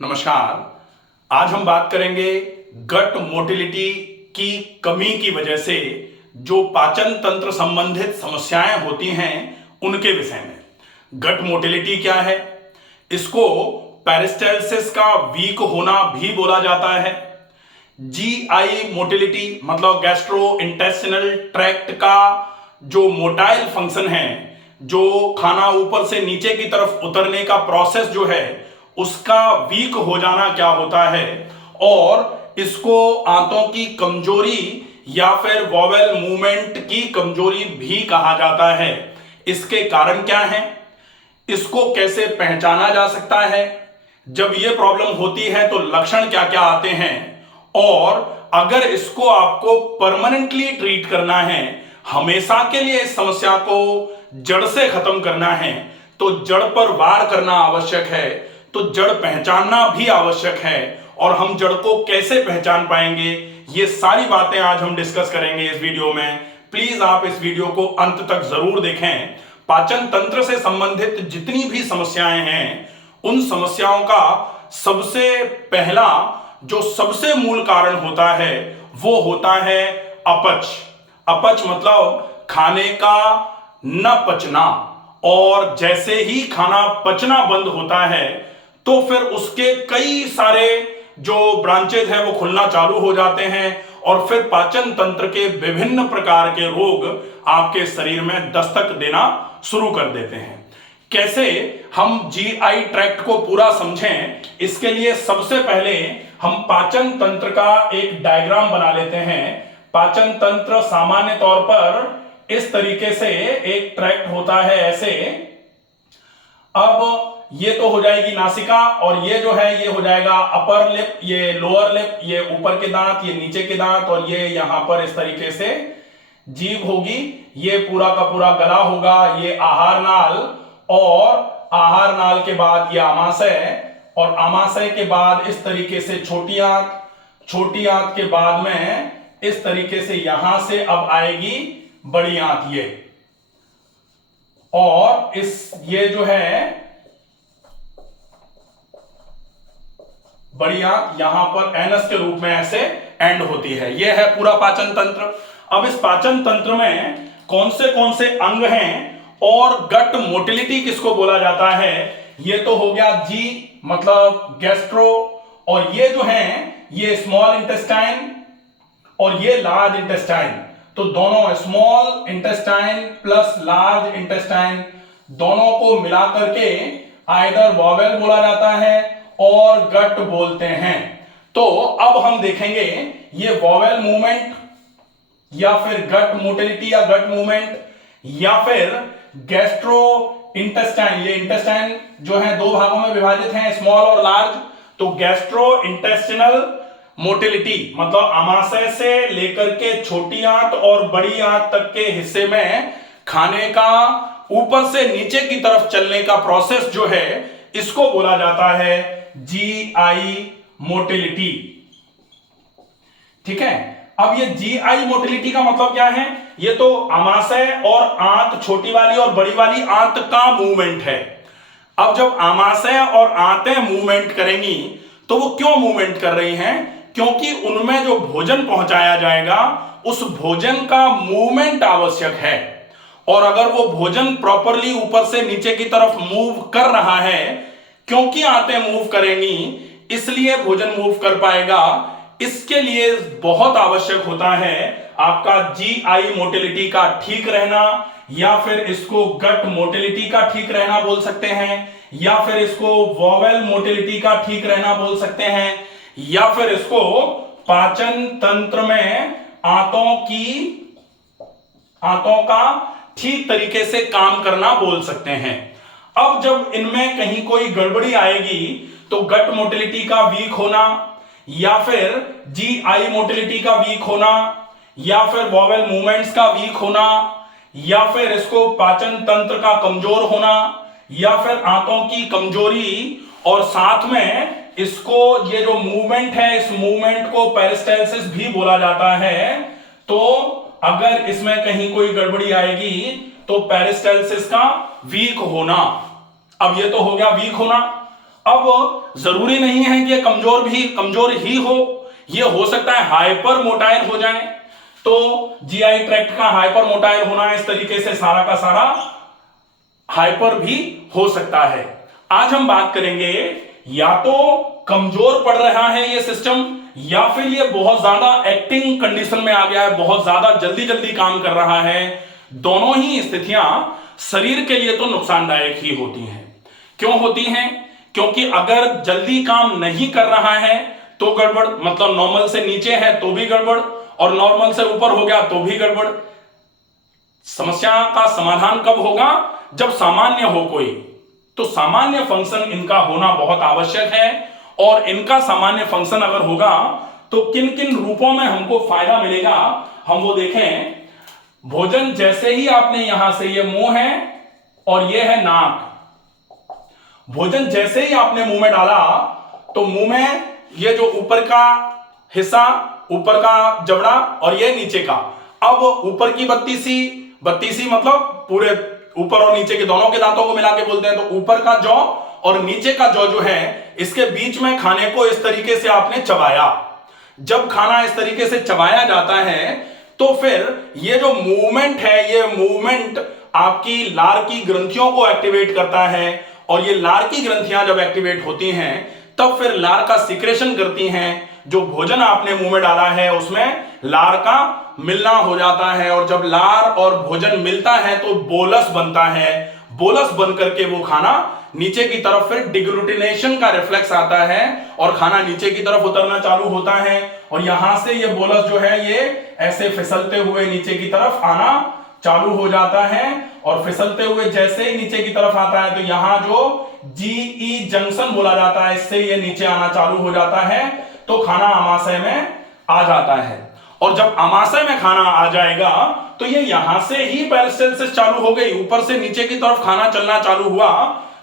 नमस्कार। आज हम बात करेंगे गट मोटिलिटी की कमी की वजह से जो पाचन तंत्र संबंधित समस्याएं होती हैं उनके विषय में। गट मोटिलिटी क्या है? इसको पेरिस्टाल्सिस का वीक होना भी बोला जाता है। जीआई मोटिलिटी मतलब गैस्ट्रो इंटेस्टिनल ट्रैक्ट का जो मोटाइल फंक्शन है, जो खाना ऊपर से नीचे की तरफ उतरने का प्रोसेस जो है उसका वीक हो जाना क्या होता है, और इसको आंतों की कमजोरी या फिर वोवेल मूवमेंट की कमजोरी भी कहा जाता है। इसके कारण क्या है, इसको कैसे पहचाना जा सकता है, जब यह प्रॉब्लम होती है तो लक्षण क्या क्या आते हैं, और अगर इसको आपको परमानेंटली ट्रीट करना है, हमेशा के लिए इस समस्या को जड़ से खत्म करना है, तो जड़ पर वार करना आवश्यक है, तो जड़ पहचानना भी आवश्यक है। और हम जड़ को कैसे पहचान पाएंगे, ये सारी बातें आज हम डिस्कस करेंगे इस वीडियो में। प्लीज आप इस वीडियो को अंत तक जरूर देखें। पाचन तंत्र से संबंधित जितनी भी समस्याएं हैं उन समस्याओं का सबसे पहला जो सबसे मूल कारण होता है वो होता है अपच। अपच मतलब खाने का न पचना, और जैसे ही खाना पचना बंद होता है तो फिर उसके कई सारे जो ब्रांचेज हैं वो खुलना चालू हो जाते हैं, और फिर पाचन तंत्र के विभिन्न प्रकार के रोग आपके शरीर में दस्तक देना शुरू कर देते हैं। कैसे हम जीआई ट्रैक्ट को पूरा समझें, इसके लिए सबसे पहले हम पाचन तंत्र का एक डायग्राम बना लेते हैं। पाचन तंत्र सामान्य तौर पर इस तरीके से एक ट्रैक्ट होता है, ऐसे। अब ये तो हो जाएगी नासिका, और ये जो है ये हो जाएगा अपर लिप, ये लोअर लिप, ये ऊपर के दांत, ये नीचे के दांत, और ये यहां पर इस तरीके से जीभ होगी। ये पूरा का पूरा गला होगा, ये आहार नाल, और आहार नाल के बाद ये आमाशय, और आमाशय के बाद इस तरीके से छोटी आंत, छोटी आंत के बाद में इस तरीके से यहां से अब आएगी बड़ी आंत, ये, और इस ये जो है बड़ी आंत यहां पर एनस के रूप में ऐसे एंड होती है। यह है पूरा पाचन तंत्र। अब इस पाचन तंत्र में कौन से अंग हैं, और गट मोटिलिटी किसको बोला जाता है, ये तो हो गया जी मतलब गैस्ट्रो, और ये जो है ये स्मॉल इंटेस्टाइन और ये लार्ज इंटेस्टाइन। तो दोनों small intestine plus large intestine दोनों को मिलाकर के आइदर वोवेल बोला जाता है और गट बोलते हैं। तो अब हम देखेंगे ये वोवेल मूवमेंट या फिर गट मोटिलिटी या गट मूवमेंट या फिर गैस्ट्रो इंटेस्टाइन। ये इंटेस्टाइन जो है दो भागों में विभाजित हैं, स्मॉल और लार्ज। तो गैस्ट्रो इंटेस्टिनल मोटिलिटी मतलब आमाशय से लेकर के छोटी आंत और बड़ी आंत तक के हिस्से में खाने का ऊपर से नीचे की तरफ चलने का प्रोसेस जो है इसको बोला जाता है जीआई मोटिलिटी। ठीक है। अब ये जीआई मोटिलिटी का मतलब क्या है, ये तो आमाशय और आंत, छोटी वाली और बड़ी वाली आंत का मूवमेंट है। अब जब आमाशय और आंतें मूवमेंट करेंगी तो वो क्यों मूवमेंट कर रही हैं, क्योंकि उनमें जो भोजन पहुंचाया जाएगा उस भोजन का मूवमेंट आवश्यक है, और अगर वो भोजन प्रॉपरली ऊपर से नीचे की तरफ मूव कर रहा है, क्योंकि आंतें मूव करेंगी इसलिए भोजन मूव कर पाएगा। इसके लिए बहुत आवश्यक होता है आपका जीआई मोटिलिटी का ठीक रहना, या फिर इसको गट मोटिलिटी का ठीक रहना बोल सकते हैं, या फिर इसको वोवेल मोटिलिटी का ठीक रहना बोल सकते हैं, या फिर इसको पाचन तंत्र में आंतों का ठीक तरीके से काम करना बोल सकते हैं। अब जब इनमें कहीं कोई गड़बड़ी आएगी तो गट मोटिलिटी का वीक होना, या फिर जीआई मोटिलिटी का वीक होना, या फिर वोवेल मूवमेंट्स का वीक होना, या फिर इसको पाचन तंत्र का कमजोर होना, या फिर आंतों की कमजोरी, और साथ में इसको ये जो मूवमेंट है इस मूवमेंट को पेरिस्टाल्सिस भी बोला जाता है। तो अगर इसमें कहीं कोई गड़बड़ी आएगी तो पेरिस्टाल्सिस का वीक होना। अब ये तो हो गया वीक होना। अब जरूरी नहीं है कि ये कमजोर ही हो, ये हो सकता है हाइपर मोटाइल हो जाए। तो जीआई ट्रैक्ट का हाइपर मोटाइल होना, इस तरीके से सारा का सारा हाइपर भी हो सकता है। आज हम बात करेंगे या तो कमजोर पड़ रहा है ये सिस्टम, या फिर ये बहुत ज्यादा एक्टिंग कंडीशन में आ गया है, बहुत ज्यादा जल्दी जल्दी काम कर रहा है। दोनों ही स्थितियां शरीर के लिए तो नुकसानदायक ही होती हैं। क्यों होती हैं? क्योंकि अगर जल्दी काम नहीं कर रहा है तो गड़बड़, मतलब नॉर्मल से नीचे है तो भी गड़बड़, और नॉर्मल से ऊपर हो गया तो भी गड़बड़। समस्या का समाधान कब होगा? जब सामान्य हो कोई। तो सामान्य फंक्शन इनका होना बहुत आवश्यक है, और इनका सामान्य फंक्शन अगर होगा तो किन किन रूपों में हमको फायदा मिलेगा हम वो देखें। भोजन जैसे ही आपने यहां से, ये मुंह है और ये है नाक, भोजन जैसे ही आपने मुंह में डाला तो मुंह में ये जो ऊपर का हिस्सा, ऊपर का जबड़ा और ये नीचे का, अब ऊपर की बत्तीसी मतलब पूरे ऊपर और नीचे के दोनों के दांतों को मिला के बोलते हैं। तो ऊपर का जौ और नीचे का जौ जो है, इसके बीच में खाने को इस तरीके से आपने चबाया। जब खाना इस तरीके से चबाया जाता है तो फिर ये जो मूवमेंट है, ये मूवमेंट आपकी लार की ग्रंथियों को एक्टिवेट करता है, और ये लार की ग्रंथियां जब एक्टिवेट होती हैं तब फिर लार का सिक्रेशन करती हैं। जो भोजन आपने मुंह में डाला है उसमें लार का मिलना हो जाता है, और जब लार और भोजन मिलता है तो बोलस बनता है। बोलस बन करके वो खाना नीचे की तरफ, फिर डिग्लूटिनेशन का रिफ्लेक्स आता है और खाना नीचे की तरफ उतरना चालू होता है, और यहां से ये बोलस जो है ये ऐसे फिसलते हुए नीचे की तरफ आना चालू हो जाता है। और फिसलते हुए जैसे ही नीचे की तरफ आता है तो यहां जो जीई जंक्शन बोला जाता है, इससे ये नीचे आना चालू हो जाता है, तो खाना आमाशय में आ जाता है। और जब आमाशय में खाना आ जाएगा तो ये यहां से ही पेरिस्टाल्सिस चालू हो गई, ऊपर से नीचे की तरफ खाना चलना चालू हुआ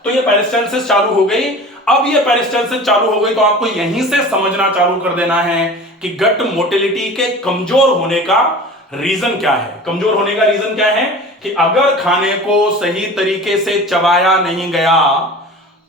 तो ये पेरिस्टाल्सिस चालू हो गई। अब ये पेरिस्टाल्सिस चालू हो गई तो आपको यहीं से समझना चालू कर देना है कि गट मोटिलिटी के कमजोर होने का रीजन क्या है। कमजोर होने का रीजन क्या है कि अगर खाने को सही तरीके से चबाया नहीं गया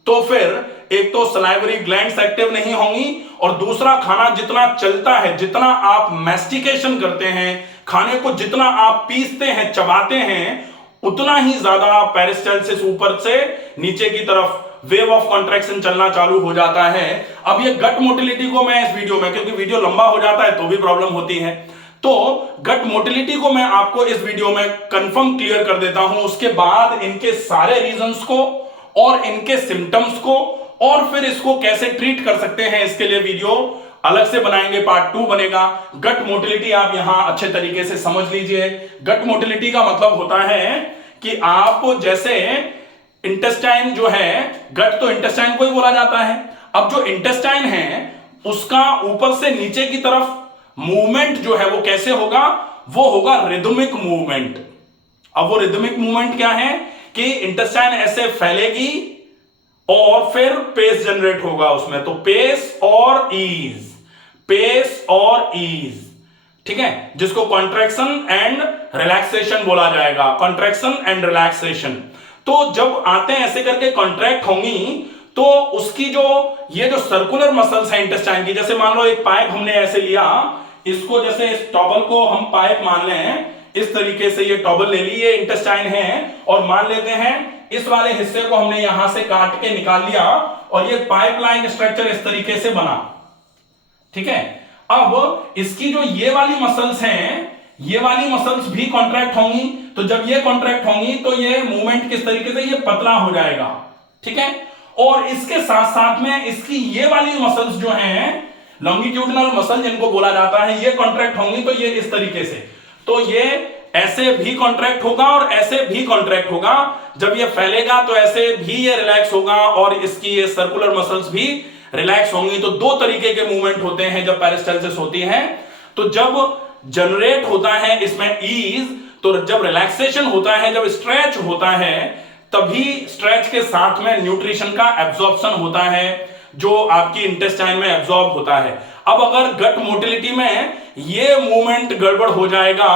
तो फिर एक तो सलाइवरी ग्लैंड्स एक्टिव नहीं होंगी, और दूसरा खाना जितना चलता है, जितना आप मैस्टिकेशन करते हैं, खाने को जितना आप पीसते हैं, चबाते हैं, उतना ही ज्यादा पेरिस्टाल्सिस ऊपर से नीचे की तरफ वेव ऑफ कॉन्ट्रैक्शन चलना चालू हो जाता है। अब ये गट मोटिलिटी को मैं इस वीडियो में, क्योंकि वीडियो लंबा हो जाता है तो भी प्रॉब्लम होती है, तो गट मोटिलिटी को मैं आपको इस वीडियो में कंफर्म क्लियर कर देता हूं। उसके बाद इनके सारे रीजंस को और इनके सिम्टम्स को, और फिर इसको कैसे ट्रीट कर सकते हैं, इसके लिए वीडियो अलग से बनाएंगे, पार्ट 2 बनेगा। गट मोटिलिटी आप यहां अच्छे तरीके से समझ लीजिए। गट मोटिलिटी का मतलब होता है कि आप जैसे इंटेस्टाइन जो है, गट तो इंटेस्टाइन को ही बोला जाता है। अब जो इंटेस्टाइन है उसका ऊपर से नीचे की तरफ मूवमेंट जो है वो कैसे होगा? वो होगा रिदमिक मूवमेंट। अब वो रिदमिक मूवमेंट क्या है कि इंटेस्टाइन ऐसे फैलेगी और फिर पेस जनरेट होगा उसमें, तो पेस और ईज, पेस और ईज, ठीक है, जिसको कॉन्ट्रैक्शन एंड रिलैक्सेशन बोला जाएगा। कॉन्ट्रैक्शन एंड रिलैक्सेशन, तो जब आते हैं ऐसे करके कॉन्ट्रैक्ट होंगी तो उसकी जो ये जो सर्कुलर मसल्स हैं इंटेस्टाइन की, जैसे मान लो एक पाइप हमने ऐसे लिया, इसको जैसे इस टॉबल को हम पाइप मान लें, इस तरीके से ये टॉबल ले ली, ये इंटेस्टाइन है, और मान लेते हैं इस वाले हिस्से को हमने यहां से काट के निकाल लिया और ये पाइपलाइन स्ट्रक्चर इस तरीके से बना, ठीक है। अब इसकी जो ये वाली मसल्स हैं, ये वाली मसल्स भी कॉन्ट्रैक्ट होंगी, तो जब ये कॉन्ट्रैक्ट होंगी तो ये मूवमेंट किस तरीके से, ये पतला हो जाएगा, ठीक है। और इसके साथ साथ में इसकी ये वाली मसल्स जो हैं, लॉन्गिट्यूडिनल मसल जिनको बोला जाता है, ये कॉन्ट्रैक्ट होंगी, तो ये इस तरीके से, तो ये ऐसे भी कॉन्ट्रैक्ट होगा और ऐसे भी कॉन्ट्रैक्ट होगा। जब ये फैलेगा तो ऐसे भी ये रिलैक्स होगा और इसकी ये सर्कुलर मसल्स भी रिलैक्स होंगी। तो दो तरीके के मूवमेंट होते हैं जब पेरिस्टाल्सिस होती है। तो जब जनरेट होता है इसमें ईज, तो जब रिलैक्सेशन होता है, जब स्ट्रेच होता है, तभी स्ट्रेच के साथ में न्यूट्रिशन का एब्जॉर्प्शन होता है जो आपकी इंटेस्टाइन में एब्जॉर्ब होता है। अब अगर गट मोटिलिटी में ये मूवमेंट गड़बड़ हो जाएगा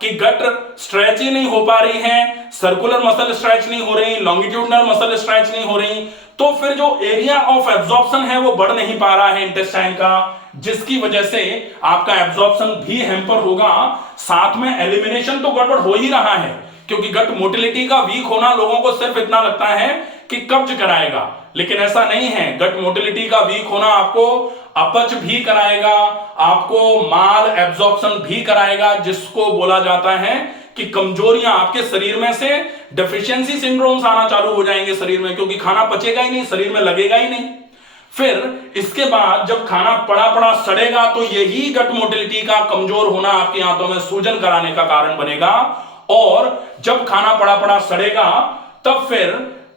कि गट स्ट्रेच ही नहीं हो पा रही है, सर्कुलर मसल स्ट्रेच नहीं हो रही, लॉन्गिट्यूडिनल मसल स्ट्रेच नहीं हो रही, तो फिर जो एरिया ऑफ एब्जॉर्प्शन है वो बढ़ नहीं पा रहा है इंटेस्टाइन का, जिसकी वजह से आपका एब्जॉर्प्शन भी हैम्पर होगा, साथ में एलिमिनेशन तो गड़बड़ हो ही रहा है, क्योंकि गट मोटिलिटी का वीक होना लोगों को सिर्फ इतना लगता है कि कब्ज कराएगा, लेकिन ऐसा नहीं है। गट मोटिलिटी का वीक होना आपको अपच भी कराएगा, आपको माल एब्जॉर्प्शन भी कराएगा, जिसको बोला जाता है कि कमजोरियां आपके शरीर में से डेफिशिएंसी सिंड्रोम्स आना चालू हो जाएंगे शरीर में, क्योंकि खाना पचेगा ही नहीं, शरीर में लगेगा ही नहीं। फिर इसके बाद जब खाना पड़ा पड़ा सड़ेगा तो यही गट मोटिलिटी का कमजोर होना आपकी आंतों में सूजन कराने का कारण बनेगा, और जब खाना पड़ा पड़ा सड़ेगा तब फिर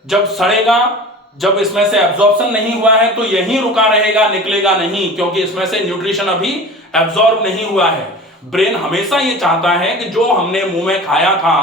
जब सड़ेगा, जब इसमें से एब्जॉर्प्शन नहीं हुआ है तो यहीं रुका रहेगा, निकलेगा नहीं, क्योंकि इसमें से न्यूट्रिशन अभी एब्जॉर्ब नहीं हुआ है। ब्रेन हमेशा ये चाहता है कि जो हमने मुंह में खाया था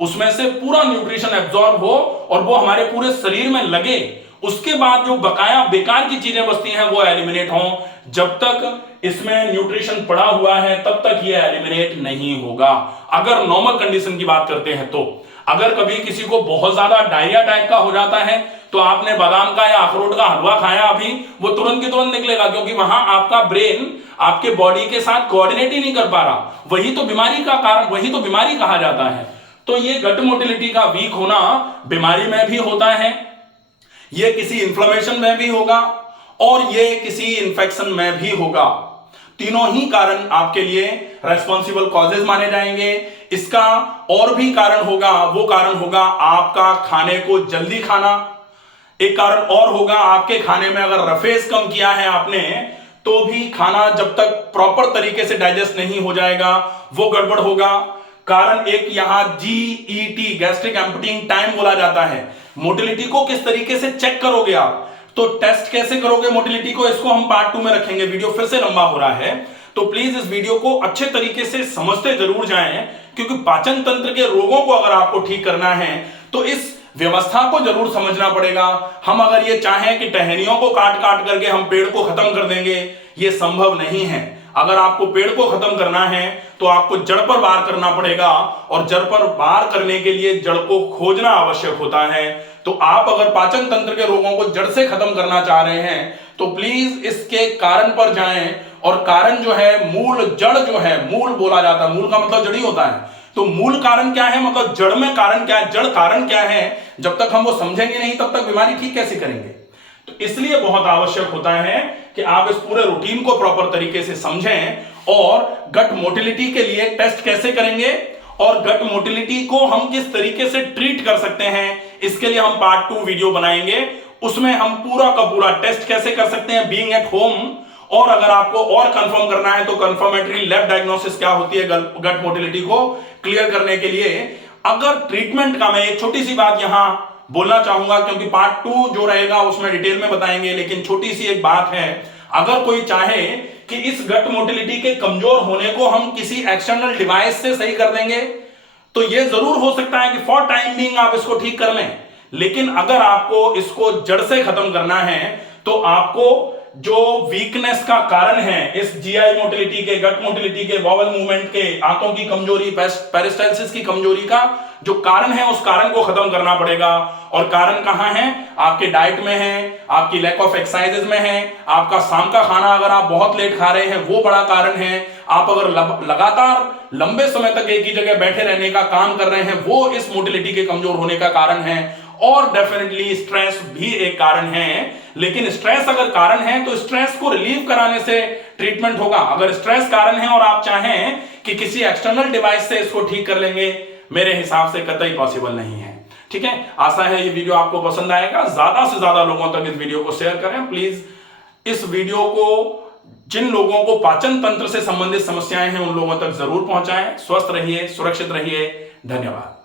उसमें से पूरा न्यूट्रिशन एब्जॉर्ब हो और वो हमारे पूरे शरीर में लगे, उसके बाद जो बकाया बेकार की चीजें बचती हैं वो एलिमिनेट हों। जब तक इसमें न्यूट्रिशन पड़ा हुआ है तब तक ये एलिमिनेट नहीं होगा। अगर नॉर्मल कंडीशन की बात करते हैं तो अगर कभी किसी को बहुत ज्यादा डायरिया टाइप का हो जाता है तो आपने बादाम का या अखरोट का हलवा खाया अभी, वो तुरंत की तुरंत निकलेगा, क्योंकि वहां आपका ब्रेन आपके बॉडी के साथ कोऑर्डिनेट ही नहीं कर पा रहा। वही तो बीमारी का कारण, वही तो बीमारी कहा जाता है। तो ये गट मोटिलिटी का वीक होना बीमारी में भी होता है, ये किसी इंफ्लेमेशन में भी होगा और ये किसी इंफेक्शन में भी होगा। तीनों ही कारण आपके लिए रेस्पॉन्सिबल कॉजेज माने जाएंगे। इसका और भी कारण होगा, वो कारण होगा आपका खाने को जल्दी खाना। एक कारण और होगा, आपके खाने में अगर रफेज कम किया है आपने तो भी खाना जब तक प्रॉपर तरीके से डाइजेस्ट नहीं हो जाएगा वो गड़बड़ होगा। कारण एक यहां GET गैस्ट्रिक एम्पटिंग टाइम बोला जाता है। मोटिलिटी को किस तरीके से चेक करोगे आप, तो टेस्ट कैसे करोगे मोटिलिटी को, इसको हम पार्ट 2 में रखेंगे। वीडियो फिर से लंबा हो रहा है तो प्लीज इस वीडियो को अच्छे तरीके से समझते जरूर जाएं, क्योंकि पाचन तंत्र के रोगों को अगर आपको ठीक करना है तो इस व्यवस्था को जरूर समझना पड़ेगा। हम अगर ये चाहें कि टहनियों को काट काट करके हम पेड़ को खत्म कर देंगे, ये संभव नहीं है। अगर आपको पेड़ को खत्म करना है तो आपको जड़ पर वार करना पड़ेगा, और जड़ पर वार करने के लिए जड़ को खोजना आवश्यक होता है। तो आप अगर पाचन तंत्र के रोगों को जड़ से खत्म करना चाह रहे हैं तो प्लीज इसके कारण पर जाएं, और कारण जो है मूल, जड़ जो है, मूल बोला जाता है, मूल का मतलब जड़ ही होता है। तो मूल कारण क्या है, मतलब जड़ में कारण क्या है, जड़ कारण क्या है, जब तक हम वो समझेंगे नहीं तब तक बीमारी ठीक कैसे करेंगे। तो इसलिए बहुत आवश्यक होता है कि आप इस पूरे रूटीन को प्रॉपर तरीके से समझें, और गट मोटिलिटी के लिए टेस्ट कैसे करेंगे और गट मोटिलिटी को हम किस तरीके से ट्रीट कर सकते हैं, इसके लिए हम पार्ट 2 वीडियो बनाएंगे। उसमें हम पूरा का पूरा टेस्ट कैसे कर सकते हैं बीइंग एट होम, और अगर आपको और कंफर्म करना है तो कंफर्मेटरी लैब डायग्नोसिस क्या होती है गट मोटिलिटी को क्लियर करने के लिए। अगर ट्रीटमेंट का, मैं एक छोटी सी बात यहां बोलना चाहूंगा, क्योंकि पार्ट 2 जो रहेगा उसमें डिटेल में बताएंगे, लेकिन छोटी सी एक बात है, अगर कोई चाहे कि इस गट मोटिलिटी के कमजोर होने को हम किसी एक्सटर्नल डिवाइस से सही कर देंगे तो यह जरूर हो सकता है कि फॉर टाइम बीइंग आप इसको ठीक कर लें, लेकिन अगर आपको इसको जड़ से खत्म करना है तो आपको जो वीकनेस का कारण है इस जीआई मोटिलिटी के, गट मोटिलिटी के, वॉवल मूवमेंट के, आंतों की कमजोरी, पेरिस्टाल्सिस की कमजोरी का जो कारण है उस कारण को खत्म करना पड़ेगा। और कारण कहां है, आपके डाइट में है, आपकी लैक ऑफ एक्सरसाइजेज में है, आपका शाम का खाना अगर आप बहुत लेट खा रहे हैं वो बड़ा कारण है, आप अगर लगातार लंबे समय तक एक ही जगह बैठे रहने का काम कर रहे हैं वो इस मोटिलिटी के कमजोर होने का कारण है, और डेफिनेटली स्ट्रेस भी एक कारण है। लेकिन स्ट्रेस अगर कारण है तो स्ट्रेस को रिलीव कराने से ट्रीटमेंट होगा। अगर स्ट्रेस कारण है और आप चाहें कि किसी एक्सटर्नल डिवाइस से इसको ठीक कर लेंगे, मेरे हिसाब से कतई पॉसिबल नहीं है। ठीक है, आशा है ये वीडियो आपको पसंद आएगा। ज्यादा से ज्यादा लोगों तक इस वीडियो को शेयर करें प्लीज। इस वीडियो को जिन लोगों को पाचन तंत्र से संबंधित समस्याएं हैं उन लोगों तक जरूर पहुंचाएं। स्वस्थ रहिए, सुरक्षित रहिए। धन्यवाद।